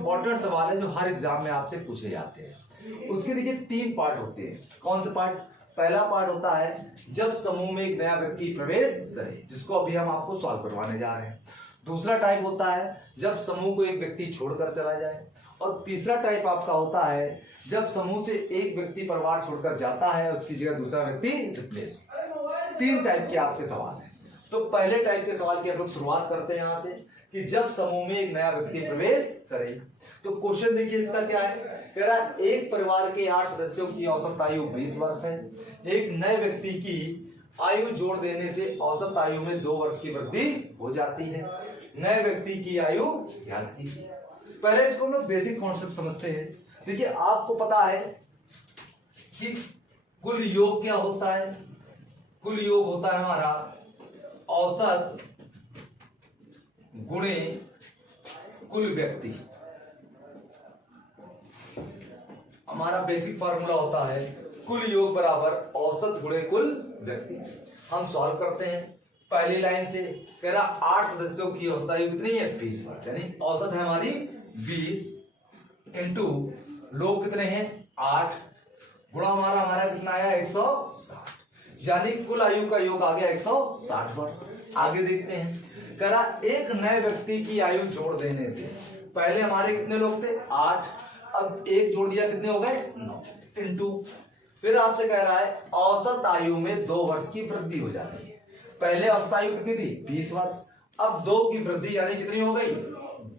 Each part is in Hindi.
इंपॉर्टेंट सवाल है जो हर एग्जाम में आपसे पूछे जाते हैं। उसके देखिए 3 पार्ट होते हैं। कौन से पार्ट? पहला पार्ट होता है जब समूह में एक नया व्यक्ति प्रवेश करे, जिसको अभी हम आपको सॉल्व करवाने जा रहे हैं। दूसरा टाइप होता है जब समूह को एक व्यक्ति छोड़कर चला जाए, और तीसरा टाइप आपका होता है जब समूह से एक व्यक्ति परिवार छोड़कर जाता है, उसकी जगह दूसरा व्यक्ति रिप्लेस होता है। 3 टाइप के आपके सवाल हैं। तो पहले टाइप के सवाल की हम लोग शुरुआत करते हैं यहां से कि जब समूह में एक नया व्यक्ति प्रवेश करे। तो क्वेश्चन देखिए इसका क्या है, कह रहा है एक परिवार के 8 सदस्यों की औसत आयु 20 वर्ष है। एक नए व्यक्ति की आयु जोड़ देने से औसत आयु में 2 वर्ष की वृद्धि हो जाती है। नए व्यक्ति की आयु ज्ञात कीजिए। पहले इसको हम लोग बेसिक कॉन्सेप्ट समझते हैं। देखिए आपको पता है कि कुल योग क्या होता है? कुल योग होता है हमारा औसत गुणे कुल व्यक्ति। हमारा बेसिक फार्मूला होता है कुल योग बराबर औसत गुणे कुल व्यक्ति। हम सॉल्व करते हैं पहली लाइन से। कह रहा 8 सदस्यों की औसत आयु कितनी है? 20 वर्ष। यानी औसत है हमारी 20 इंटू लोग कितने हैं? 8 गुणा हमारा कितना आया? 160। यानी कुल आयु का योग आ गया 160 वर्ष। आगे देखते हैं, कह रहा एक नए व्यक्ति की आयु जोड़ देने से, पहले हमारे कितने लोग थे? 8, अब एक जोड़ दिया कितने हो गए? 9 इंटू, फिर आपसे कह रहा है औसत आयु में 2 वर्ष की वृद्धि हो जाती है। पहले औसत आयु कितनी थी? 20 वर्ष। अब 2 की वृद्धि यानी कितनी हो गई?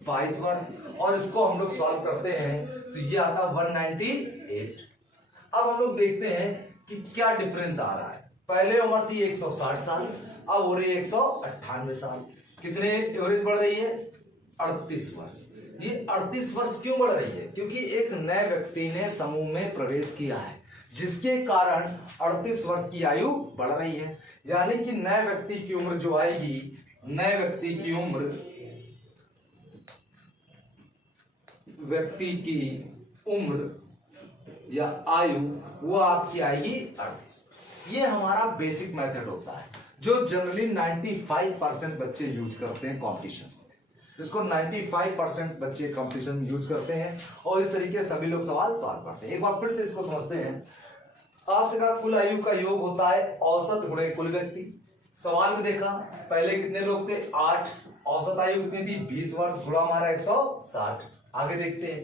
22 वर्ष। और इसको हम लोग सॉल्व करते हैं तो ये आता 198। अब हम लोग देखते हैं कि क्या डिफरेंस आ रहा है। पहले उम्र थी 160 साल, अब हो रही है 198 साल। कितने एवरेज बढ़ रही है? 38 वर्ष। ये 38 वर्ष क्यों बढ़ रही है? क्योंकि एक नए व्यक्ति ने समूह में प्रवेश किया है, जिसके कारण 38 वर्ष की आयु बढ़ रही है। यानी कि नए व्यक्ति की उम्र जो आएगी, नए व्यक्ति की उम्र, व्यक्ति की उम्र या आयु वो आपकी आएगी 38। ये हमारा बेसिक मेथड होता है जो जनरली 95% बच्चे यूज करते हैं कॉम्पिटिशन में। इसको 95% बच्चे कॉम्पिटिशन यूज करते हैं और इस तरीके से सभी लोग सवाल सॉल्व करते हैं। एक बार फिर से इसको समझते हैं। आपसे कहा कुल आयु का योग होता है औसत गुणे कुल व्यक्ति। सवाल में देखा पहले कितने लोग थे? 8। औसत आयु कितनी थी? 20 वर्ष। गुणा हमारा 160। आगे देखते हैं,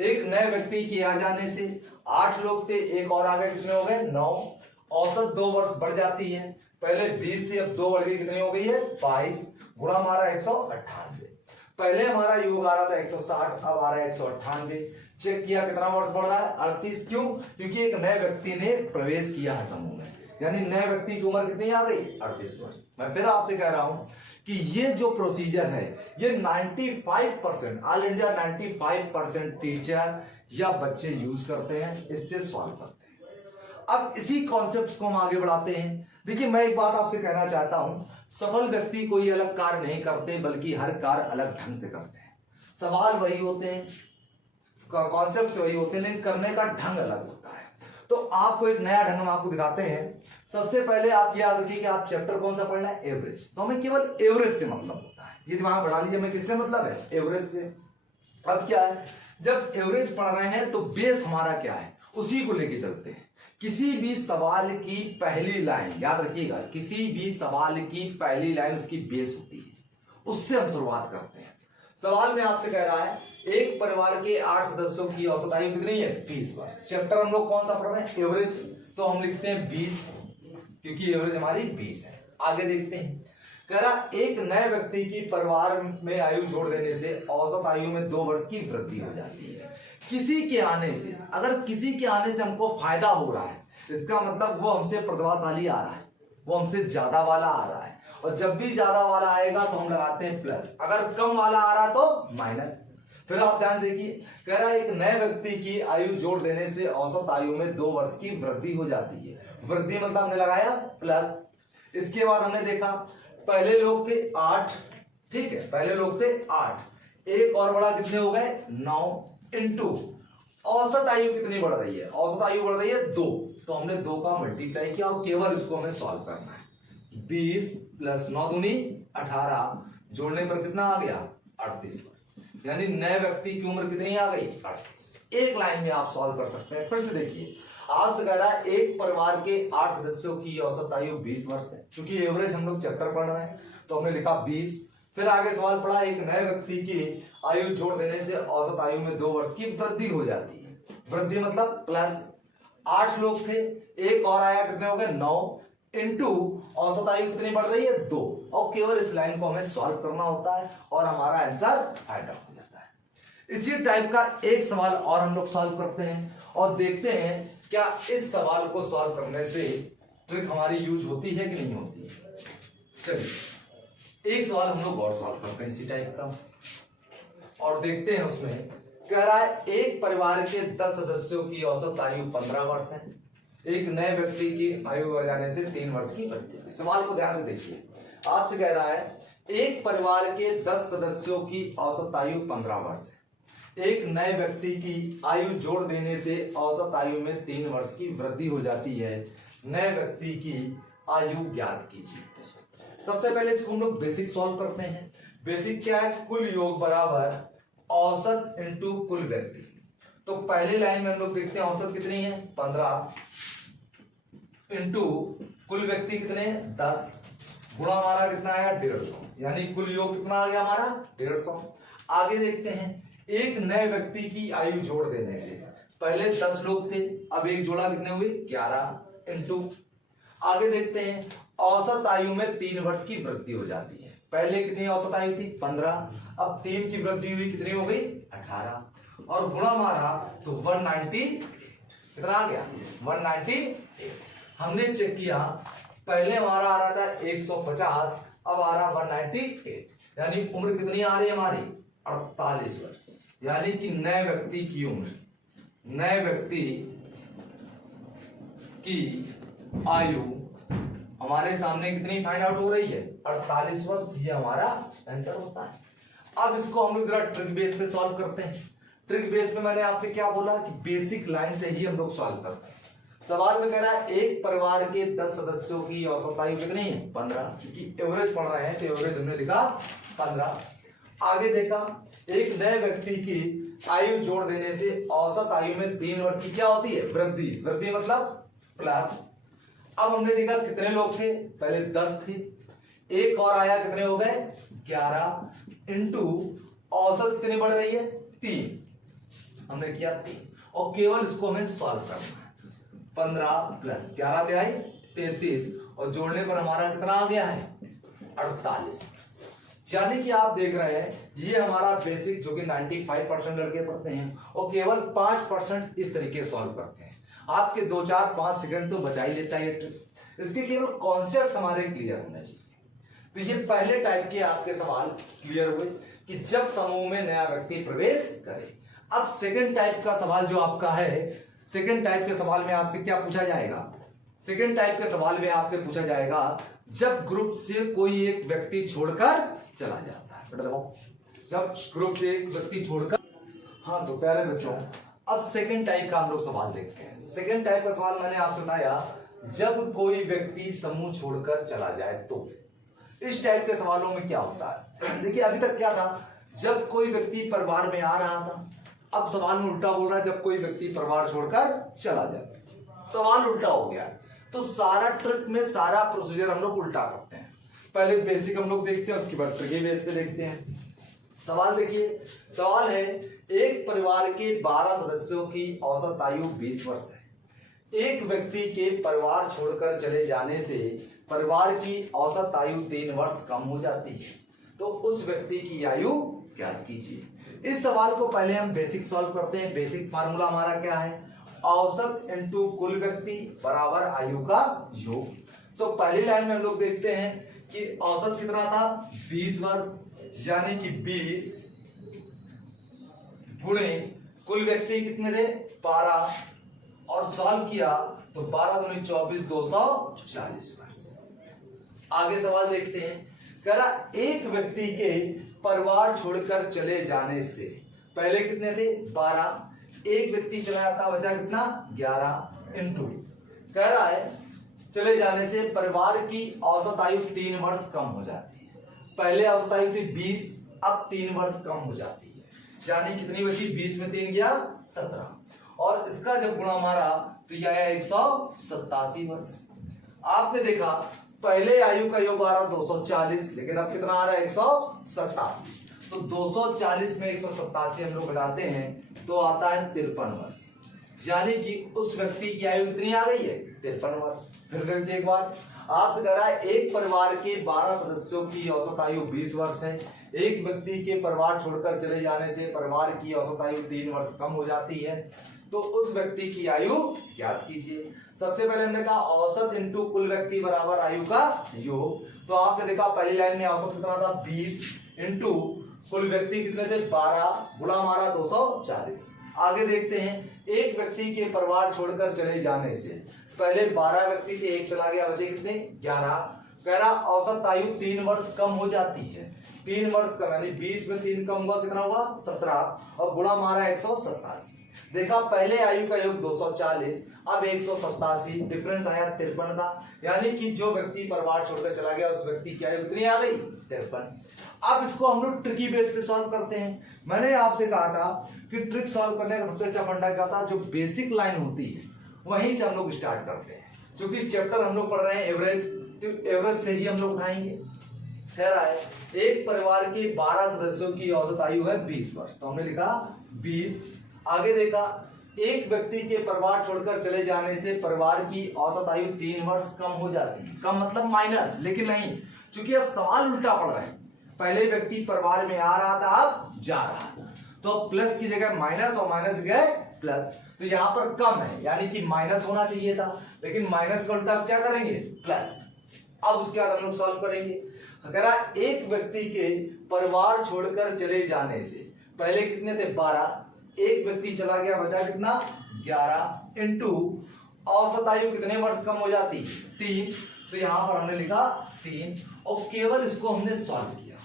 एक नए व्यक्ति के आ जाने से 8 लोग थे, एक और आगे कितने हो गए? 9। औसत 2 वर्ष बढ़ जाती है। पहले 20 थी, अब 2 बढ़ गई, कितनी हो गई है? 22। गुणा हमारा 198। पहले हमारा योग आ रहा था 160, अब आ रहा है 198। चेक किया कितना वर्ष बढ़ रहा है? 38। क्यों? क्योंकि एक नए व्यक्ति ने प्रवेश किया है समूह में, यानी नए व्यक्ति की उम्र कितनी आ गई? 38 वर्ष। मैं फिर आपसे कह रहा हूं कि ये जो प्रोसीजर है ये 95% ऑल इंडिया 95% टीचर या बच्चे यूज करते हैं, इससे सॉल्व करते हैं। अब इसी कॉन्सेप्ट को हम आगे बढ़ाते हैं। देखिए मैं एक बात आपसे कहना चाहता हूं, सफल व्यक्ति कोई अलग कार्य नहीं करते, बल्कि हर कार्य अलग ढंग से करते हैं। सवाल वही होते हैं, कॉन्सेप्ट वही होते हैं, लेकिन करने का ढंग अलग होता है। तो आपको एक नया ढंग हम आपको दिखाते हैं। सबसे पहले आप याद रखिए कि आप चैप्टर कौन सा पढ़ना है? एवरेज। तो हमें केवल एवरेज से मतलब होता है, ये दिमाग बढ़ा लीजिए। हमें किससे मतलब है? एवरेज से। अब क्या है, जब एवरेज पढ़ रहे हैं तो बेस हमारा क्या है, उसी को लेके चलते हैं। किसी भी सवाल की पहली लाइन याद रखिएगा, किसी भी सवाल की पहली लाइन उसकी बेस होती है, उससे हम शुरुआत करते हैं। सवाल में आपसे कह रहा है एक परिवार के 8 सदस्यों की औसत आयु कितनी है? 20 वर्ष। चैप्टर हम लोग कौन सा पढ़ रहे हैं? एवरेज। तो हम लिखते हैं 20, क्योंकि एवरेज हमारी 20 है। आगे देखते हैं, कह रहा एक नए व्यक्ति की परिवार में आयु जोड़ देने से औसत आयु में 2 वर्ष की वृद्धि हो जाती है। किसी के आने से, अगर किसी के आने से हमको फायदा हो रहा है, इसका मतलब वो हमसे प्रतिभाशाली आ रहा है, वो हमसे ज्यादा वाला आ रहा है। और जब भी ज्यादा वाला आएगा तो हम लगाते हैं प्लस, अगर कम वाला आ रहा तो माइनस। फिर आप ध्यान देखिए, कह रहा है एक नए व्यक्ति की आयु जोड़ देने से औसत आयु में 2 वर्ष की वृद्धि हो जाती है। वृद्धि मतलब हमने लगाया प्लस। इसके बाद हमने देखा पहले लोग थे 8, ठीक है, पहले लोग थे 8, एक और बड़ा कितने हो गए? 9 इंटू औसत आयु कितनी बढ़ रही है? औसत आयु बढ़ रही है 2, तो हमने 2 का मल्टीप्लाई किया और केवल इसको हमें सॉल्व करना है। 20 प्लस 9 दूनी 18, जोड़ने पर कितना आ गया? 38 वर्ष। यानी नए व्यक्ति की उम्र कितनी आ गई 38। एक लाइन में आप सॉल्व कर सकते हैं। फिर से देखिए, आपसे कह रहा है एक परिवार के 8 सदस्यों की औसत आयु 20 वर्ष है। क्योंकि एवरेज हम लोग चैप्टर पढ़ रहे हैं तो हमने लिखा 20। फिर आगे सवाल पढ़ा, एक नए व्यक्ति की आयु जोड़ देने से औसत आयु में 2 वर्ष की वृद्धि हो जाती है। वृद्धि मतलब प्लस, 8 लोग थे, एक और आया, कितने हो गए 9, इंटू औसत आयु कितनी बढ़ रही है 2। और केवल इस लाइन को हमें सॉल्व करना होता है और हमारा आंसर फाइंड आउट हो जाता है। इसी टाइप का एक सवाल और हम लोग सॉल्व करते हैं और देखते हैं क्या इस सवाल को सॉल्व करने से ट्रिक हमारी यूज होती है कि नहीं होती है। चलिए एक सवाल हम लोग और सॉल्व करते हैं इसी टाइप का और देखते हैं। उसमें कह रहा है एक परिवार के 10 सदस्यों की औसत आयु 15 वर्ष है। एक नए व्यक्ति की आयु बढ़ जाने से 3 वर्ष की बढ़ती है। सवाल को ध्यान से देखिए, आपसे कह रहा है एक परिवार के 10 सदस्यों की औसत आयु 15 वर्ष है। एक नए व्यक्ति की आयु जोड़ देने से औसत आयु में 3 वर्ष की वृद्धि हो जाती है। नए व्यक्ति की आयु ज्ञात कीजिए। सबसे पहले इसको हम लोग बेसिक सॉल्व करते हैं। बेसिक क्या है, कुल योग बराबर औसत इंटू कुल व्यक्ति। तो पहली लाइन में हम लोग देखते हैं औसत कितनी है 15 इंटू कुल व्यक्ति कितने हैं 10 गुणा हमारा कितना आया 150, यानी कुल योग कितना आ गया हमारा 150। आगे देखते हैं एक नए व्यक्ति की आयु जोड़ देने से, पहले 10 लोग थे, अब एक जोड़ा कितने हुए 11 इंटू। आगे देखते हैं औसत आयु में 3 वर्ष की वृद्धि हो जाती है। पहले कितनी औसत आयु थी 15, अब 3 की वृद्धि हुई, कितनी हो गई 18 और गुणा मारा तो 190 कितना आ गया 198। हमने चेक किया, पहले हमारा आ रहा था 150, अब आ रहा 198, यानी उम्र कितनी आ रही है हमारी 48 वर्ष। यानी कि नए व्यक्ति की उम्र, नए व्यक्ति की आयु हमारे सामने कितनी फाइंड आउट हो रही है 48 वर्ष। ये हमारा आंसर होता है। अब इसको हम लोग जरा ट्रिक बेस पे सॉल्व करते हैं। ट्रिक बेस पे मैंने आपसे क्या बोला कि बेसिक लाइन से ही हम लोग सॉल्व करते हैं। सवाल में कह रहा है एक परिवार के 10 सदस्यों की औसत आयु कितनी है 15, क्योंकि एवरेज पढ़ रहे हैं तो एवरेज हमने लिखा 15। आगे देखा एक नए व्यक्ति की आयु जोड़ देने से औसत आयु में 3 वर्ष की क्या होती है वृद्धि। वृद्धि मतलब प्लस। अब हमने देखा कितने लोग थे, पहले 10 थे, एक और आया, कितने हो गए 11 इंटू औसत कितनी बढ़ रही है 3, हमने किया 3 और केवल इसको हमें सॉल्व करना है। 15 प्लस 11 पे आई 33 और जोड़ने पर हमारा कितना आ गया है 48। यानी कि आप देख रहे हैं ये हमारा बेसिक जो कि 95% लड़के पढ़ते हैं और केवल 5% इस तरीके सॉल्व करते हैं। आपके 2 4 5 सेकंड तो बचा ही लेता है ये ट्रिक। इसके केवल कॉन्सेप्ट हमारे क्लियर होने चाहिए। तो ये पहले टाइप के आपके सवाल क्लियर हुए कि जब समूह में नया व्यक्ति प्रवेश करे। अब सेकंड टाइप का सवाल जो आपका है, सेकंड टाइप के सवाल में आपसे क्या पूछा जाएगा, सेकंड टाइप के सवाल में आपसे पूछा जाएगा जब ग्रुप से कोई एक व्यक्ति छोड़कर चला जाता है। बेटा देखो, जब ग्रुप से एक व्यक्ति छोड़कर, हाँ तो प्यारे बच्चों अब सेकंड टाइप का हम लोग सवाल देखते हैं। सेकंड टाइप का सवाल मैंने आपसे बताया जब कोई व्यक्ति समूह छोड़कर चला जाए तो। इस टाइप के सवालों में क्या होता है, देखिए अभी तक क्या था, जब कोई व्यक्ति परिवार में आ रहा था, अब सवाल में उल्टा बोल रहा है जब कोई व्यक्ति परिवार छोड़कर चला जाए। सवाल उल्टा हो गया, तो सारा ट्रिक में सारा प्रोसीजर हम लोग उल्टा करते हैं। पहले बेसिक हम लोग देखते हैं, उसके बाद ट्रिक बेस पे देखते हैं। सवाल देखिए, सवाल है एक परिवार के 12 सदस्यों की औसत आयु 20 वर्ष है। एक व्यक्ति के परिवार छोड़कर चले जाने से परिवार की औसत आयु 3 वर्ष कम हो जाती है, तो उस व्यक्ति की आयु ज्ञात कीजिए। इस सवाल को पहले हम बेसिक सॉल्व करते हैं। बेसिक फार्मूला हमारा क्या है, औसत इंटू कुल व्यक्ति बराबर आयु का योग। तो पहली लाइन में हम लोग देखते हैं कि औसत कितना था 20 वर्ष, यानी कि 20 गुणे कुल व्यक्ति कितने थे 12 और सॉल्व किया तो 12 दूनी 24 240 वर्ष। आगे सवाल देखते हैं, कह रहा एक व्यक्ति के परिवार छोड़कर चले जाने से, पहले कितने थे 12, एक व्यक्ति चला जाता बचा कितना 11 इंटू, कह रहा है चले जाने से परिवार की औसत आयु 3 वर्ष कम हो जाती है। पहले औसत आयु थी 20, अब 3 वर्ष कम हो जाती है। यानी कितनी बची, 20 में 3 गया 17, और इसका जब गुणा मारा तो यह आया 187 वर्ष। आपने देखा पहले आयु का योग आ रहा 240, लेकिन अब कितना आ रहा है 187। तो 240 में 187 हम लोग घटाते हैं तो आता है 53 वर्ष, यानी कि उस व्यक्ति की आयु कितनी आ गई है, 53 वर्ष। फिर देखते एक बार, आपसे कह रहा है एक परिवार के 12 सदस्यों की औसत आयु 20 वर्ष है। एक व्यक्ति के परिवार छोड़कर चले जाने से परिवार की औसत आयु 3 वर्ष कम हो जाती है, तो उस व्यक्ति की आयु ज्ञात कीजिए। सबसे पहले हमने कहा औसत इंटू कुल व्यक्ति बराबर आयु का योग। तो आपने देखा पहली लाइन में औसत कितना था 20 इंटू कुल व्यक्ति कितने थे 12, गुणा मारा 240। आगे देखते हैं एक व्यक्ति के परिवार छोड़कर चले जाने से पहले 12 व्यक्ति थे, एक चला गया, बचे कितने 11। कह रहा औसत आयु 3 वर्ष कम हो जाती है। 3 वर्ष कम यानी 20 में 3 कम हुआ कितना होगा 17, और गुणा मारा 187। देखा पहले आयु का योग 240, अब 187, डिफरेंस आया 53 का, यानी कि जो व्यक्ति परिवार छोड़कर चला गया उस व्यक्ति की आयु कितनी आ गई 53। अब इसको हम लोग ट्रिकी बेस पे सॉल्व करते हैं। मैंने आपसे कहा था कि ट्रिक सॉल्व करने का सबसे अच्छा फंडा क्या था, जो बेसिक लाइन होती है वहीं से हम लोग स्टार्ट करते हैं। क्योंकि चैप्टर हम लोग पढ़ रहे हैं एवरेज, तो एवरेज से ही हम लोग उठाएंगे। कह रहा है एक परिवार के 12 सदस्यों की औसत आयु है 20 वर्ष, तो हमने लिखा 20। आगे देखा एक व्यक्ति के परिवार छोड़कर चले जाने से परिवार की औसत आयु 3 वर्ष कम हो जाती है। कम मतलब माइनस, लेकिन नहीं, क्योंकि अब सवाल उल्टा पड़ रहा है। पहले व्यक्ति परिवार में आ रहा था, अब जा रहा था, तो प्लस की जगह माइनस और माइनस गए प्लस, तो यहां पर कम है यानी कि माइनस होना चाहिए था, लेकिन माइनस का उल्टा क्या करेंगे प्लस। अब उसके बाद हम लोग सॉल्व करेंगे। कह रहा एक व्यक्ति के परिवार छोड़कर चले जाने से पहले कितने थे 12, एक व्यक्ति चला गया, बचा कितना 11 इंटू औसत आयु कितने वर्ष कम हो जाती 3, तो यहां पर हमने लिखा 3, और केवल इसको हमने सॉल्व किया।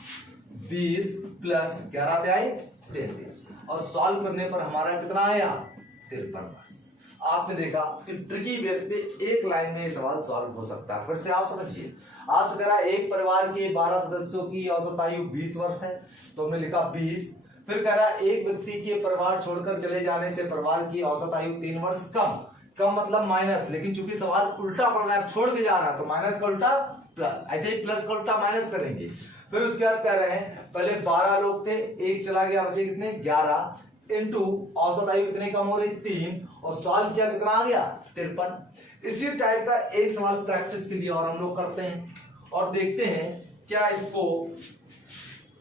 20 प्लस 11 पे आए 33, और सॉल्व करने पर हमारा कितना आया 53 वर्ष। आपने देखा कि ट्रिकी बेस पे एक लाइन में ये सवाल सॉल्व हो सकता है। फिर से आप समझिए, आपसे कह रहा है एक परिवार के 12 सदस्यों की औसत आयु 20 वर्ष है, तो हमने लिखा 20। फिर कह रहा है एक व्यक्ति के परिवार छोड़कर चले जाने से परिवार की औसत आयु 3 वर्ष कम। कम मतलब माइनस, लेकिन चूंकि सवाल उल्टा पड़ रहा है, छोड़ के जा रहा है, तो माइनस का उल्टा प्लस, ऐसे ही प्लस का उल्टा माइनस करेंगे। फिर उसके बाद कह रहे हैं पहले 12 लोग थे, एक चला गया, बचे कितने 11 इंटू औसत आयु कितनी कम हो रही 3, और सॉल्व किया कितना आ गया 53। इसी टाइप का एक सवाल प्रैक्टिस के लिए और हम लोग करते हैं और देखते हैं क्या इसको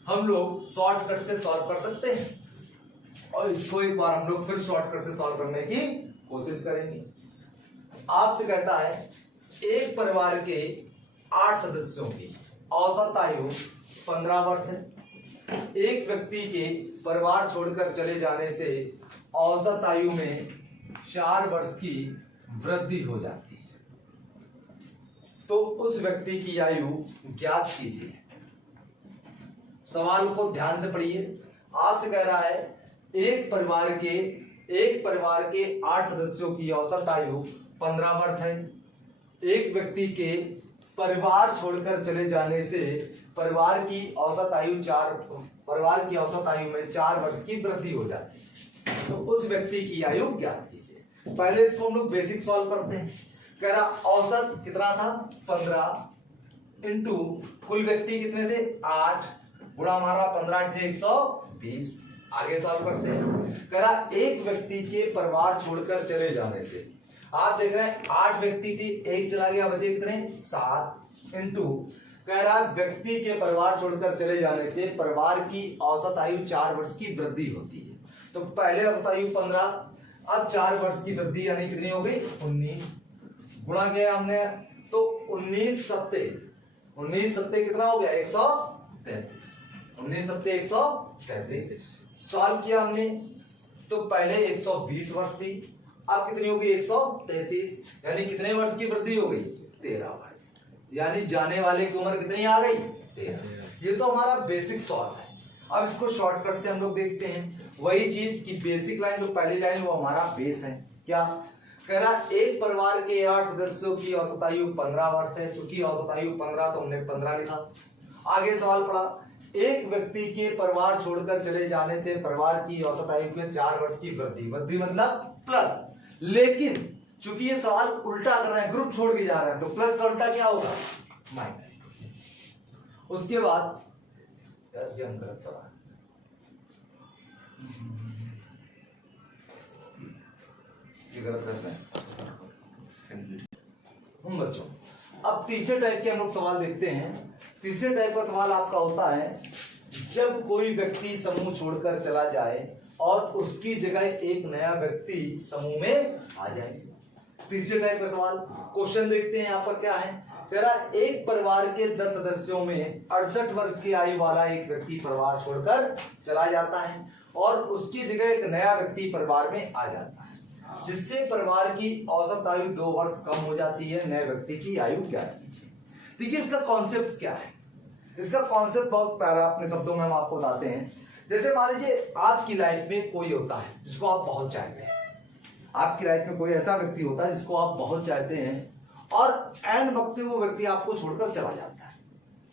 हम लोग शॉर्टकट से सॉल्व कर सकते हैं, और इसको एक बार हम लोग फिर शॉर्टकट से सॉल्व करने की कोशिश करेंगे। आपसे कहता है एक परिवार के 8 सदस्यों की औसत आयु 15 वर्ष है। एक व्यक्ति के परिवार छोड़कर चले जाने से औसत आयु में 4 वर्ष की वृद्धि हो जाती है, तो उस व्यक्ति की आयु ज्ञात कीजिए। सवाल को ध्यान से पढ़िए। आपसे कह रहा है एक परिवार के 8 सदस्यों की औसत आयु 15 वर्ष है। एक व्यक्ति के परिवार छोड़कर चले जाने से परिवार की औसत आयु में 4 वर्ष की वृद्धि हो जाती है, तो उस व्यक्ति की आयु ज्ञात कीजिए। पहले इसको हम लोग बेसिक सॉल्व करते हैं। कह रहा औसत कितना था 15 इंटू कुल व्यक्ति कितने थे 8, गुणा हमारा 15 × 120। आगे सॉल्व करते हैं। कह रहा एक व्यक्ति के परिवार छोड़कर चले जाने से, आप देख रहे हैं 8 व्यक्ति थी, एक चला गया, बचे कितने 7 इंटू कह रहा व्यक्ति के परिवार छोड़कर चले जाने से परिवार की औसत आयु 4 वर्ष की वृद्धि होती है। तो पहले औसत आयु 15, अब 4 वर्ष की वृद्धि यानी कितनी हो गई 19, गुणा किया हमने तो 19 सत्ते कितना हो गया 133। 19 सत्ते 133। सॉल्व किया हमने तो पहले 120 वर्ष थी, अब कितनी होगी 133, यानी कितने वर्ष की वृद्धि हो गई 13 वर्ष, यानी जाने वाले की उम्र कितनी आ गई 13। ये तो हमारा बेसिक सॉल्व है। अब इसको शॉर्टकट से हम लोग देखते हैं वही चीज की बेसिक लाइन जो पहली लाइन वो हमारा बेस है। क्या कह रहा एक परिवार के 8 सदस्यों की औसत आयु 15 वर्ष है। चूंकि औसत आयु 15 तो हमने 15 लिखा। आगे सवाल पड़ा एक व्यक्ति के परिवार छोड़कर चले जाने से परिवार की औसत आयु में 4 वर्ष की वृद्धि, वृद्धि मतलब प्लस। लेकिन चूंकि ये सवाल उल्टा कर रहे हैं, ग्रुप छोड़ के जा रहे हैं, तो प्लस का उल्टा क्या होगा? माइनस। उसके बाद ये हम गलत कर रहे हैं हम बच्चों। अब तीसरे टाइप के हम लोग सवाल देखते हैं। तीसरे टाइप का सवाल आपका होता है, जब कोई व्यक्ति समूह छोड़कर चला जाए और उसकी जगह एक नया व्यक्ति समूह में आ जाए। तीसरे टाइप का सवाल क्वेश्चन देखते हैं यहाँ पर क्या है। तेरा एक परिवार के 10 सदस्यों में 68 वर्ष की आयु वाला एक व्यक्ति परिवार छोड़कर चला जाता है और उसकी जगह एक नया व्यक्ति परिवार में आ जाता है, जिससे परिवार की औसत आयु 2 वर्ष कम हो जाती है। नए व्यक्ति की आयु क्या कीजिए। देखिए इसका कॉन्सेप्ट क्या है। इसका कॉन्सेप्ट बहुत प्यारा, अपने शब्दों में हम आपको बताते हैं। जैसे मान लीजिए आपकी लाइफ में कोई होता है जिसको आप बहुत चाहते हैं। आपकी लाइफ में कोई ऐसा व्यक्ति होता है जिसको आप बहुत चाहते हैं और एन वक्त वो व्यक्ति आपको छोड़कर चला जाता है।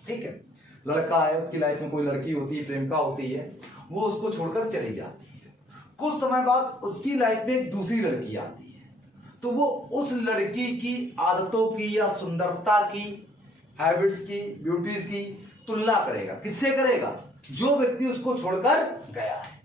ठीक है, लड़का है, उसकी लाइफ में कोई लड़की होती है, प्रेमिका होती है, वो उसको छोड़कर चली जाती है। कुछ समय बाद उसकी लाइफ में एक दूसरी लड़की आती है, तो वो उस लड़की की आदतों की या सुंदरता की, हैबिट्स की, ब्यूटीज की तुलना करेगा। किससे करेगा? जो व्यक्ति उसको छोड़कर गया है।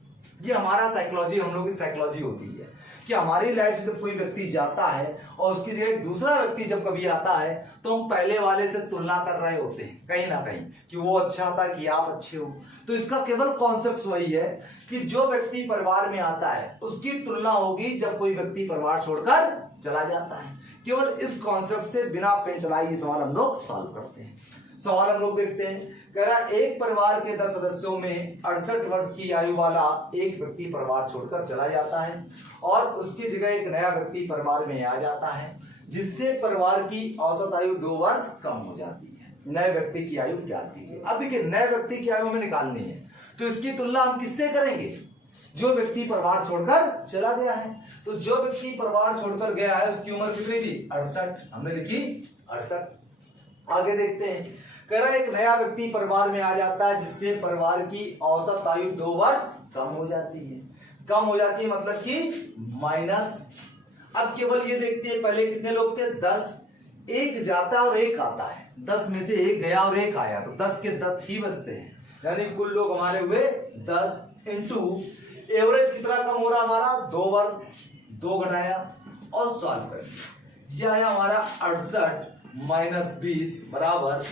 ये हमारा साइकोलॉजी, हम लोगों की साइकोलॉजी होती है कि हमारी लाइफ से कोई व्यक्ति जाता है और उसकी जगह एक दूसरा व्यक्ति जब कभी आता है तो हम पहले वाले से तुलना कर रहे होते हैं कहीं ना कहीं कि वो अच्छा था कि आप अच्छे हो। तो इसका केवल कॉन्सेप्ट वही है कि जो व्यक्ति परिवार में आता है उसकी तुलना होगी जब कोई व्यक्ति परिवार छोड़कर चला जाता है। केवल इस कॉन्सेप्ट से बिना पेन चलाए ये सवाल हम लोग सॉल्व करते हैं। सवाल हम लोग देखते हैं। कह रहा एक परिवार के 10 सदस्यों में 68 वर्ष की आयु वाला एक व्यक्ति परिवार छोड़कर चला जाता है और उसकी जगह एक नया व्यक्ति परिवार में आ जाता है, जिससे परिवार की औसत आयु 2 वर्ष कम हो जाती है। नए व्यक्ति की आयु ज्ञात कीजिए। अब देखिए नए व्यक्ति की आयु हमें निकालनी है, तो इसकी तुलना हम किससे करेंगे? जो व्यक्ति परिवार छोड़कर चला गया है। तो जो व्यक्ति परिवार छोड़कर गया है उसकी उम्र कितनी थी? 68। हमने लिखी 68। आगे देखते हैं। कह रहा एक नया व्यक्ति परिवार में आ जाता है, जिससे परिवार की औसत आयु 2 वर्ष कम हो जाती है। कम हो जाती है मतलब कि माइनस। अब केवल ये देखते हैं पहले कितने लोग थे? 10। एक जाता है और एक आता है। 10 में से एक गया और एक आया, तो 10 के 10 ही बचते हैं, यानी कुल लोग हमारे हुए 10 इंटू एवरेज कितना कम हो रहा हमारा? 2 वर्ष। 2 घटाया और सॉल्व कर दिया। यह है हमारा 68 माइनस 20 बराबर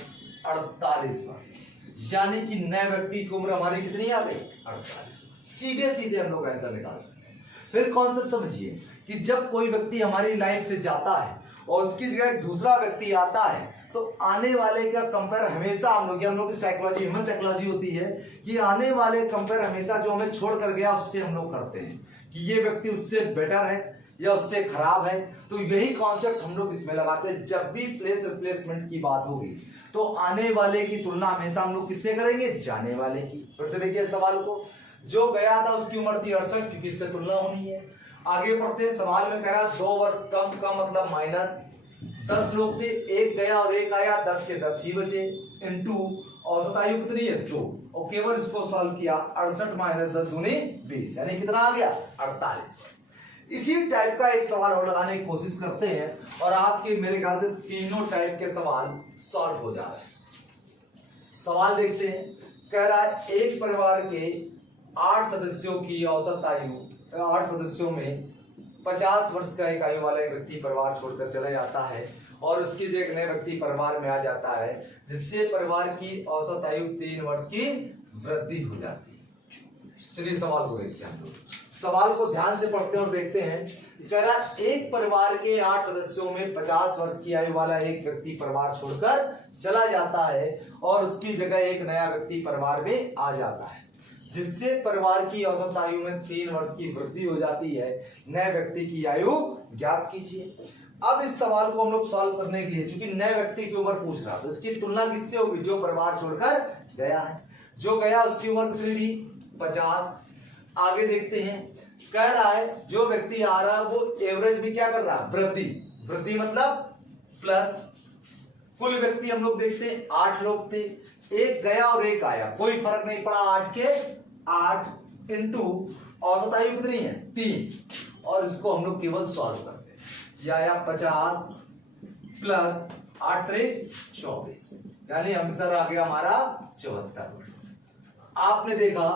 48 वर्ष। यानी कि नए व्यक्ति की उम्र हमारी कितनी आ गई? 48। सीधे सीधे हम लोग ऐसा निकाल सकते हैं। फिर कॉन्सेप्ट समझिए कि जब कोई व्यक्ति हमारी लाइफ से जाता है और उसकी जगह एक दूसरा व्यक्ति आता है, तो आने वाले का कंपेयर हमेशा हम लोग की साइकोलॉजी, ह्यूमन साइकोलॉजी होती है कि आने वाले कंपेयर हमेशा जो हमें छोड़ कर गया उससे हम लोग करते हैं कि ये व्यक्ति उससे बेटर है या उससे खराब है। तो यही कॉन्सेप्ट हम लोग इसमें लगाते हैं। जब भी प्लेस रिप्लेसमेंट की बात होगी तो आने वाले की तुलना हमेशा हम लोग किससे करेंगे? जाने वाले की। फिर से देखिए सवाल को, जो गया था उसकी उम्र थी 68, क्योंकि इससे तुलना होनी है। आगे बढ़ते हैं। सवाल में कह रहा 2 वर्ष कम का मतलब माइनस। 10 लोग थे, एक गया और एक आया, 10 के 10 ही बचे इंटू औसत आयु कितनी है? 2। और केवल इसको सॉल्व किया 68 माइनस 10 दूनी 20, यानी कितना आ गया? 48 वर्ष। इसी टाइप का एक सवाल और लगाने की कोशिश करते हैं और आपके मेरे ख्याल से तीनों टाइप के सवाल सॉल्व हो जा रहे हैं। सवाल देखते हैं। कह रहा है एक परिवार के 8 सदस्यों की औसत आयु, 8 सदस्यों में 50 वर्ष का एक आयु वाला एक व्यक्ति परिवार छोड़कर चला जाता है और उसकी जगह एक नए व्यक्ति परिवार में आ जाता है, जिससे परिवार की औसत आयु 3 वर्ष की वृद्धि हो जाती है। चलिए सवाल को देखते हैं हम लोग। सवाल को ध्यान से पढ़ते हैं और देखते हैं। कह रहा एक परिवार के 8 सदस्यों में 50 वर्ष की आयु वाला एक व्यक्ति परिवार छोड़कर चला जाता है और उसकी जगह एक नया व्यक्ति परिवार में आ जाता है, जिससे परिवार की औसत आयु में 3 वर्ष की वृद्धि हो जाती है। नए व्यक्ति की आयु ज्ञात कीजिए। अब इस सवाल को हम लोग सॉल्व करने के लिए, चूंकि नए व्यक्ति की उम्र पूछ रहा, तो इसकी तुलना किससे होगी? जो परिवार छोड़कर गया है। जो गया उसकी उम्र कितनी थी? 50। आगे देखते हैं। कह रहा है जो व्यक्ति आ रहा है वो एवरेज में क्या कर रहा है? वृद्धि। वृद्धि मतलब प्लस। कुल व्यक्ति हम लोग देखते हैं 8 लोग थे, एक गया और एक आया, कोई फर्क नहीं पड़ा। 8 के 8 इंटू औसत आयु कितनी है 3, और इसको हम लोग केवल सॉल्व करते हैं। यह आया 50 प्लस 8 3 24, यानी आंसर आ गया हमारा 74 वर्ष। आपने देखा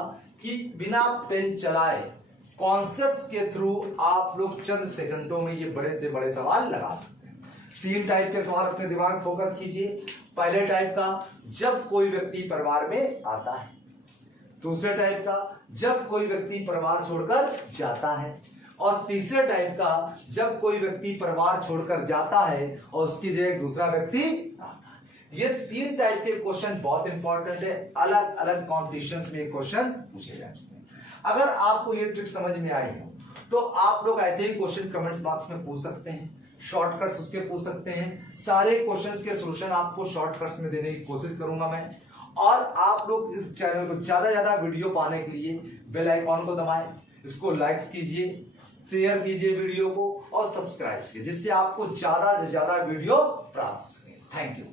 कि बिना पेन चलाए कॉन्सेप्ट्स के थ्रू आप लोग चंद सेकंडों में ये बड़े से बड़े सवाल लगा सकते हैं। 3 टाइप के सवाल अपने दिमाग फोकस कीजिए। पहले टाइप का, जब कोई व्यक्ति परिवार में आता है। दूसरे टाइप का, जब कोई व्यक्ति परिवार छोड़कर जाता है। और तीसरे टाइप का, जब कोई व्यक्ति परिवार छोड़कर जाता है और उसकी जगह दूसरा व्यक्ति आता है। ये 3 टाइप के क्वेश्चन बहुत इंपॉर्टेंट है, अलग अलग कॉम्पिटिशन्स में क्वेश्चन पूछे जा चुके हैं। अगर आपको ये ट्रिक समझ में आई हो तो आप लोग ऐसे ही क्वेश्चन कमेंट्स बॉक्स में पूछ सकते हैं, शॉर्टकट्स उसके पूछ सकते हैं। सारे क्वेश्चंस के सॉल्यूशन आपको शॉर्टकट्स में देने की कोशिश करूंगा मैं। और आप लोग इस चैनल को ज्यादा ज्यादा वीडियो पाने के लिए बेल आइकॉन को दबाएं, इसको लाइक्स कीजिए, शेयर कीजिए वीडियो को और सब्सक्राइब कीजिए, जिससे आपको ज्यादा से ज्यादा वीडियो प्राप्त हो सके। Thank you.